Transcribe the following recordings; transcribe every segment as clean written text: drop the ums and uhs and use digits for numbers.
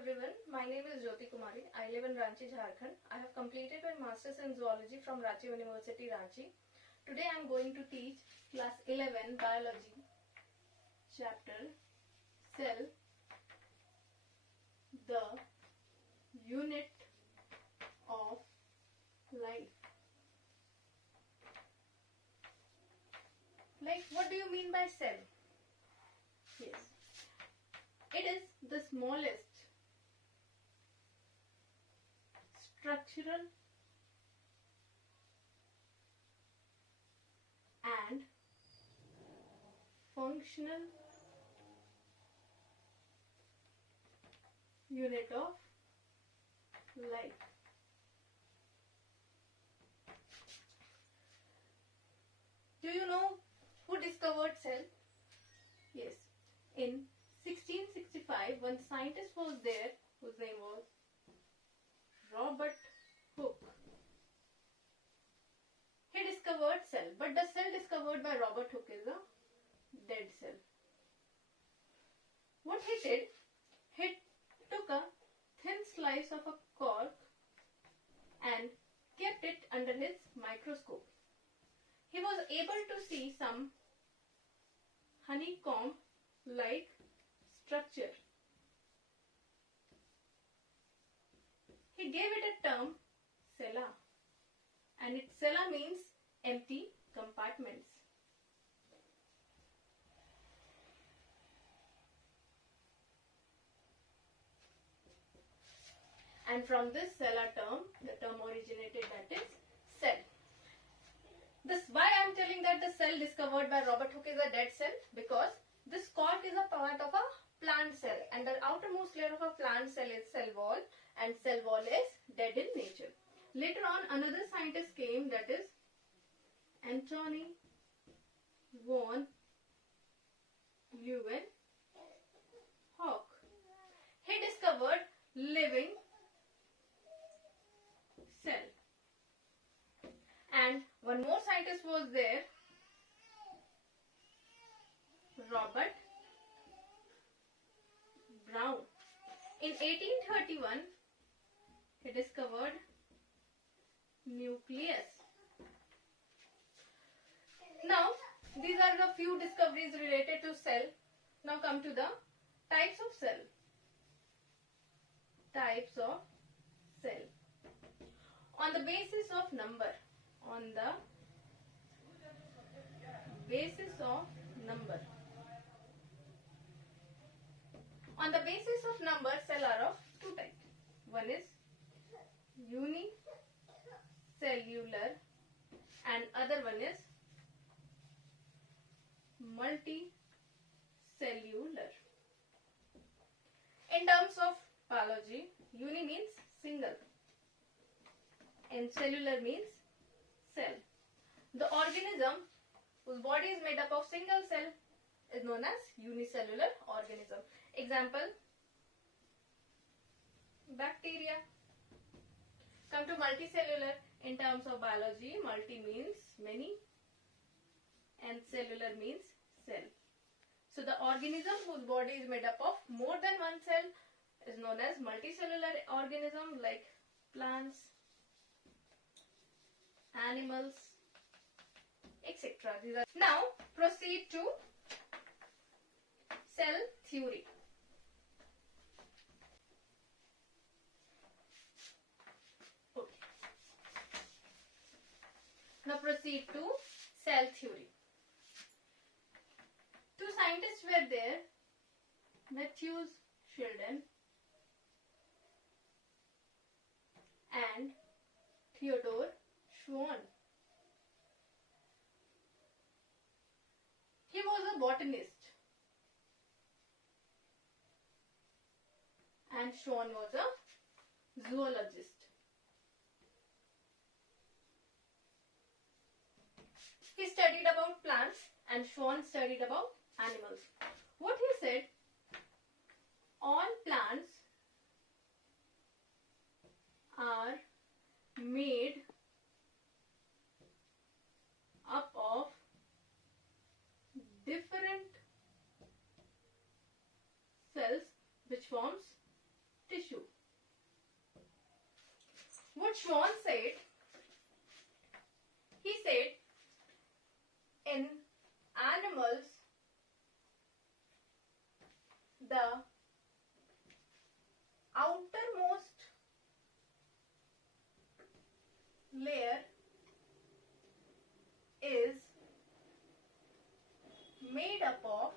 everyone, my name is Jyoti Kumari. I live in Ranchi, Jharkhand. I have completed my Masters in Zoology from Ranchi University, Ranchi. Today I am going to teach class 11 Biology, chapter Cell, the unit of life. Like, what do you mean by cell? Yes. It is the smallest structural and functional unit of life. Do you know who discovered cell? Yes. In 1665, one scientist was there whose name was Robert Hooke. He discovered cell, but the cell discovered by Robert Hooke is a dead cell. What he did, he took a thin slice of a cork and kept it under his microscope. He was able to see some honeycomb-like structure. He gave it a term, cella, and its cella means empty compartments. And from this cella term, the term originated, that is cell. This why I am telling that the cell discovered by Robert Hooke is a dead cell, because this cork is a part of a plant cell, and the outermost layer of a plant cell is cell wall, and cell wall is dead in nature. Later on, another scientist came, that is Anthony von Leeuwenhoek. He discovered living cell. And one more scientist was there, Robert Brown. In 1831, he discovered nucleus. Now, these are the few discoveries related to cell. Now come to the types of cell. Types of cell. On the basis of number. On the basis of number. On the basis of number, cell are of two types. One is unicellular and other one is multicellular. In terms of biology, uni means single and cellular means cell. The organism whose body is made up of single cell is known as unicellular organism. Example, bacteria. Come to multicellular. In terms of biology, multi means many and cellular means cell. So the organism whose body is made up of more than one cell is known as multicellular organism, like plants, animals, etc. Now proceed to cell theory. Okay. Now proceed to cell theory. Two scientists were there, Matthew Sheldon and Theodore Schwann. He was a botanist and Schwann was a zoologist. He studied about plants and Schwann studied about animals. What he said, all plants are made up of different cells which forms tissue. what Schwann said, he said in animals the outermost layer is made up of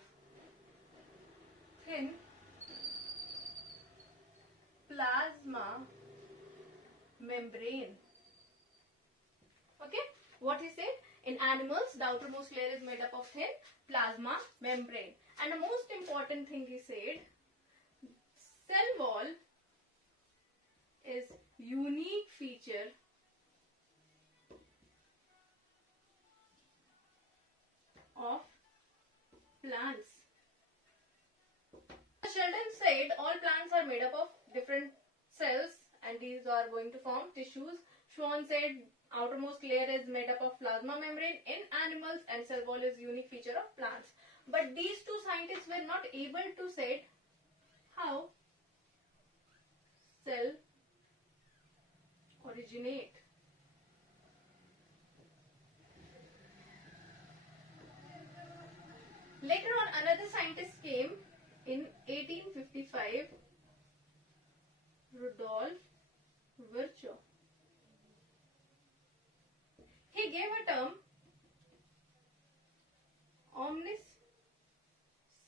thin plasma membrane. Okay, what he said, in animals the outermost layer is made up of thin plasma membrane. And the most important thing he said, cell wall is unique feature of plants. Sheldon said all plants are made up of different cells and these are going to form tissues. Schwann said outermost layer is made up of plasma membrane in animals and cell wall is unique feature of plants. But these two scientists were not able to say how cell originate. Later on, another scientist came in 1855, Rudolf Virchow. He gave a term, omnis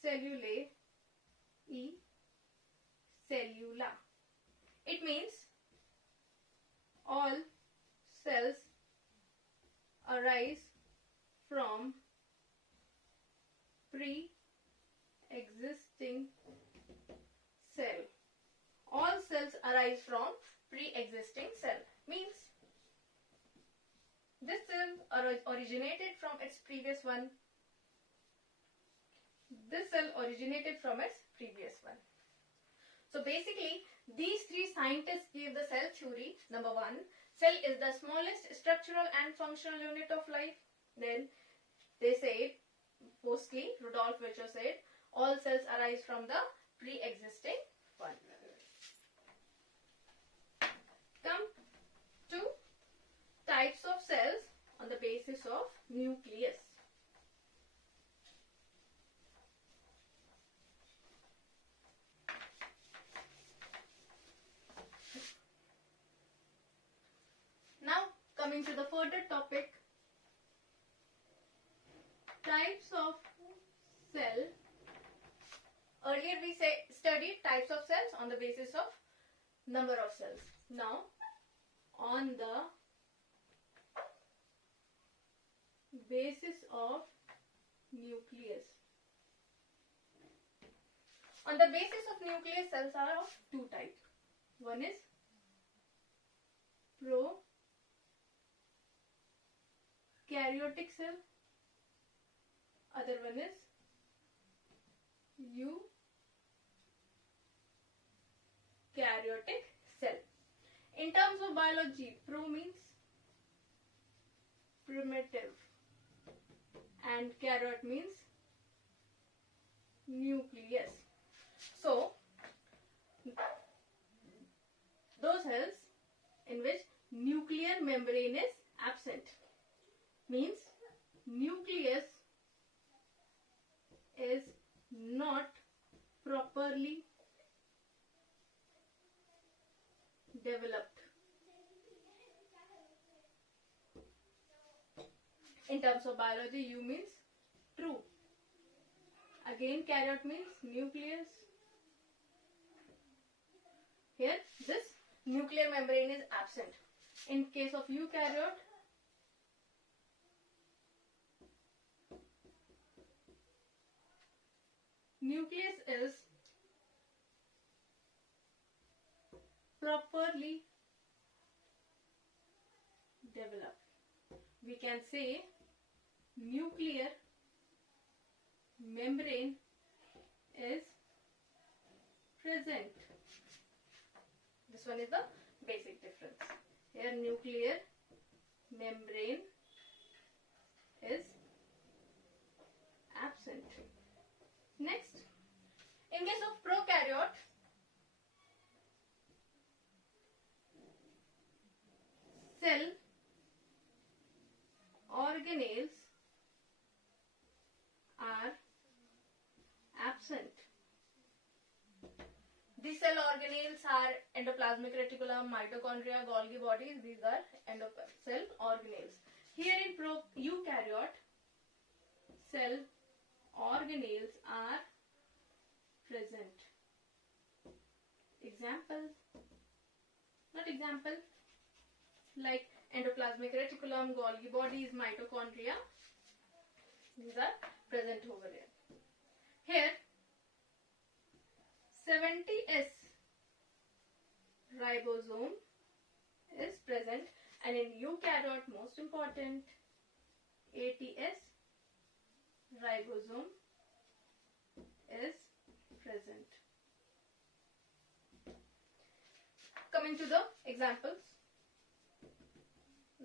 cellulae e cellula. It means all cells arise from pre-existing cell. All cells arise from pre-existing cell. Means this cell originated from its previous one. This cell originated from its previous one. So basically, these three scientists gave the cell theory. Number one, cell is the smallest structural and functional unit of life. Then they said, firstly, Rudolf Virchow said, all cells arise from the pre-existing one. Come to types of cells on the basis of nucleus. Now, coming to the further topic, types of cell. Earlier we studied types of cells on the basis of number of cells. Now, on the basis of nucleus. On the basis of nucleus, cells are of two types. One is prokaryotic cell. Other one is eukaryotic cell. In terms of biology, pro means primitive and karyot means nucleus. So, those cells in which nuclear membrane is absent means nucleus is not properly developed. In terms of biology, U means true. Again, karyot means nucleus. Here, this nuclear membrane is absent. In case of eukaryote, nucleus is properly developed. We can say nuclear membrane is present. This one is the basic difference. Here nuclear membrane is absent. Next, in case of prokaryote, cell organelles are absent. These cell organelles are endoplasmic reticulum, mitochondria, Golgi bodies. These are cell organelles. Here in eukaryote, cell organelles are present. Example, not example, like endoplasmic reticulum, Golgi bodies, mitochondria. These are present over here. Here, 70S ribosome is present, and in eukaryote, most important, 80S ribosome is present. Coming to the examples,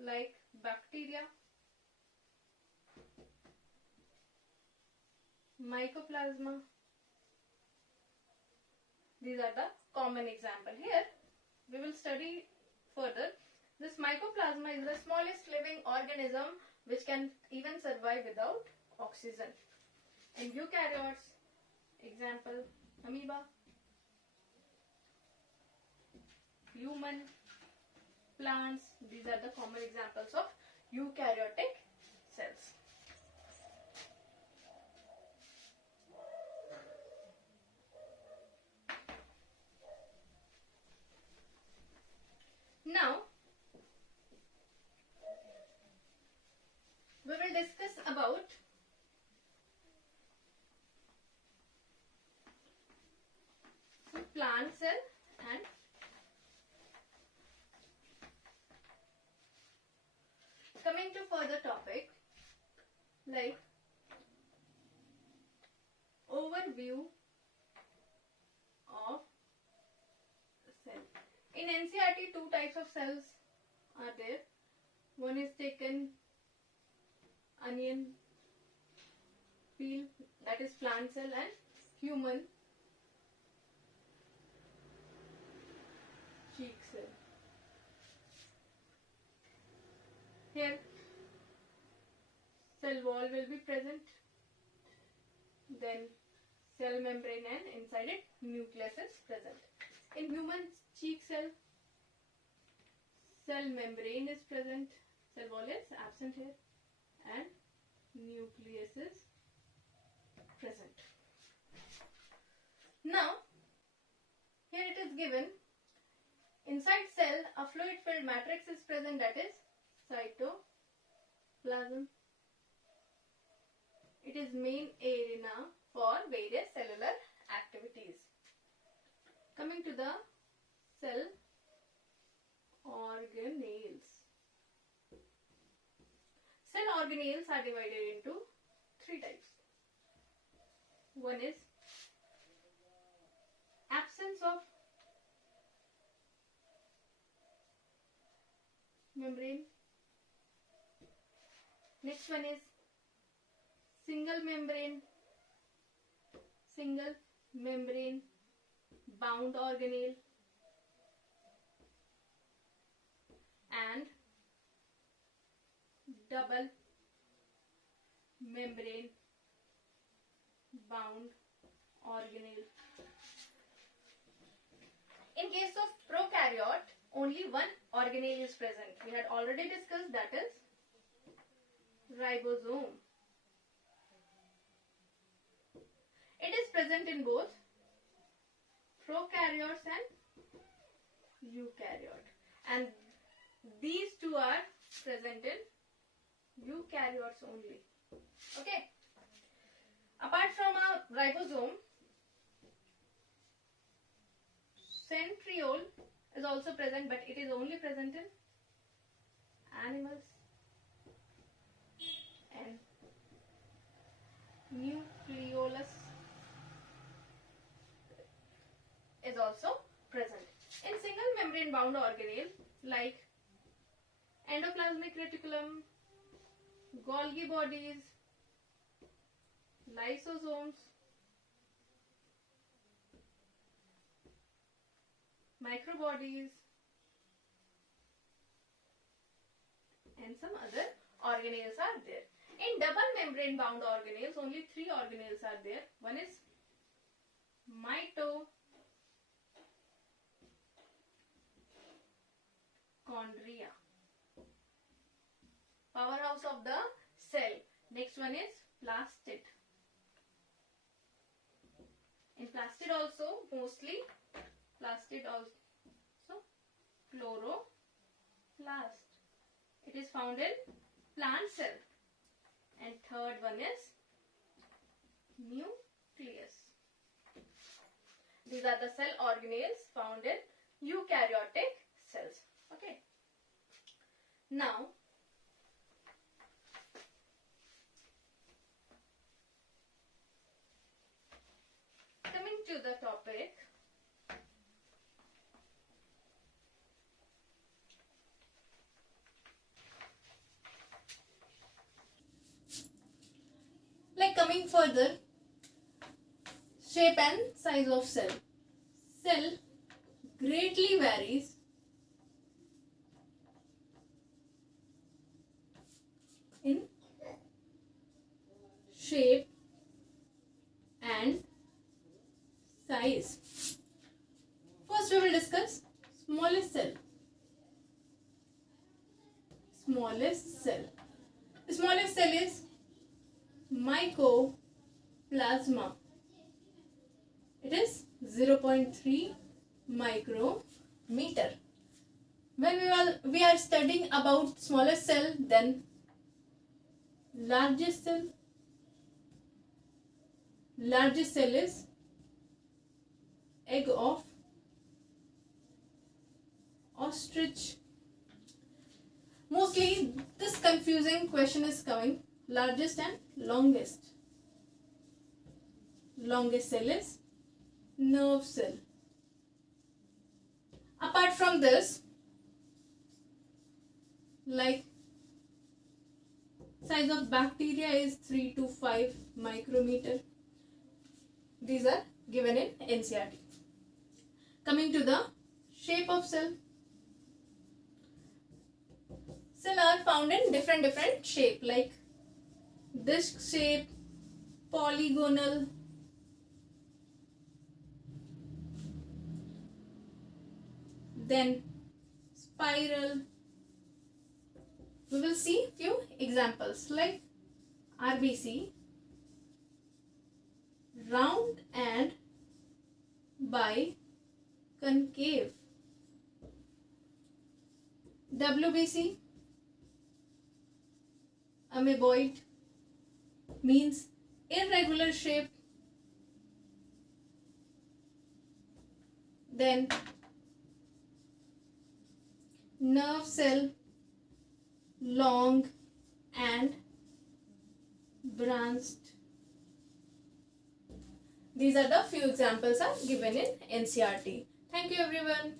like bacteria, mycoplasma. These are the common example. Here we will study further. This mycoplasma is the smallest living organism which can even survive without oxygen. In eukaryotes, example, amoeba, human, plants. These are the common examples of eukaryotic cells. Now, we will discuss about plant cell and coming to further topic, like overview of cell. In NCERT, two types of cells are there. One is taken onion peel, that is plant cell, and human cheek cell. Here, cell wall will be present, then cell membrane, and inside it nucleus is present. In human cheek cell, cell membrane is present, cell wall is absent here, and nucleus is present. Now, here it is given, inside cell a fluid filled matrix is present, that is cytoplasm. It is main arena for various cellular activities. Coming to the cell organelles. Cell organelles are divided into three types. One is absence of membrane. Next one is single membrane bound organelle, and double membrane bound organelle. In case of prokaryote, only one organelle is present. We had already discussed, that is ribosome. It is present in both prokaryotes and eukaryote, and these two are present in eukaryotes only. Okay. Apart from a ribosome, centriole is also present, but it is only present in animals, and nucleolus is also present. In single membrane bound organelle like endoplasmic reticulum, Golgi bodies, lysosomes, microbodies, and some other organelles are there. In double membrane bound organelles, only 3 organelles are there. One is mitochondria, powerhouse of the cell. Next one is plastid. In plastid also, mostly plastid also chloroplast. It is found in plant cell. And third one is nucleus. These are the cell organelles found in eukaryotic cells. Okay. Now, coming to the topic, coming further, shape and size of cell. Cell greatly varies in shape and size. First we will discuss smallest cell. Smallest cell. The smallest cell is mycoplasma. It is 0.3 micrometer. When we are studying about smallest cell, then largest cell. Largest cell is egg of ostrich. Mostly this confusing question is coming. Largest and longest. Longest cell is nerve cell. Apart from this, like size of bacteria is 3 to 5 micrometer. These are given in NCERT. Coming to the shape of cell. Cells are found in different shape, like disc shape, polygonal, then spiral. We will see few examples like RBC, round and biconcave. WBC, amoeboid, means irregular shape. Then nerve cell, long and branched. These are the few examples are given in NCERT. Thank you everyone.